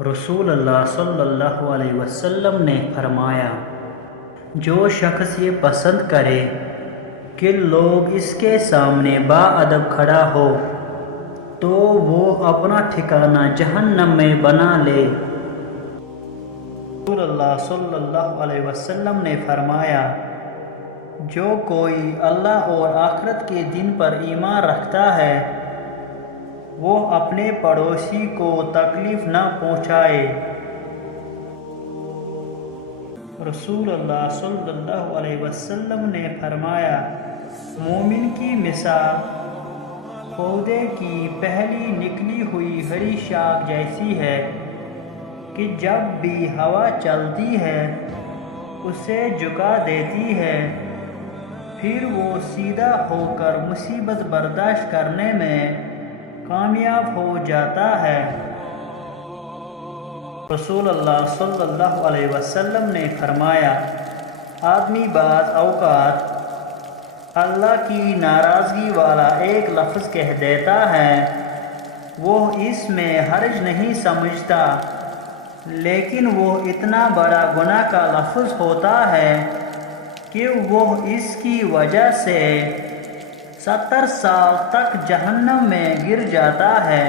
رسول اللہ صلی اللہ علیہ وسلم نے فرمایا، جو شخص یہ پسند کرے کہ لوگ اس کے سامنے باادب کھڑا ہو تو وہ اپنا ٹھکانہ جہنم میں بنا لے۔ رسول اللہ صلی اللہ علیہ وسلم نے فرمایا، جو کوئی اللہ اور آخرت کے دن پر ایمان رکھتا ہے وہ اپنے پڑوسی کو تکلیف نہ پہنچائے۔ رسول اللہ صلی اللہ علیہ وسلم نے فرمایا، مومن کی مثال پودے کی پہلی نکلی ہوئی ہری شاخ جیسی ہے کہ جب بھی ہوا چلتی ہے اسے جھکا دیتی ہے، پھر وہ سیدھا ہو کر مصیبت برداشت کرنے میں کامیاب ہو جاتا ہے۔ رسول اللہ صلی اللہ علیہ وسلم نے فرمایا، آدمی بعض اوقات اللہ کی ناراضگی والا ایک لفظ کہہ دیتا ہے، وہ اس میں حرج نہیں سمجھتا، لیکن وہ اتنا بڑا گناہ کا لفظ ہوتا ہے کہ وہ اس کی وجہ سے 70 سال تک جہنم میں گر جاتا ہے۔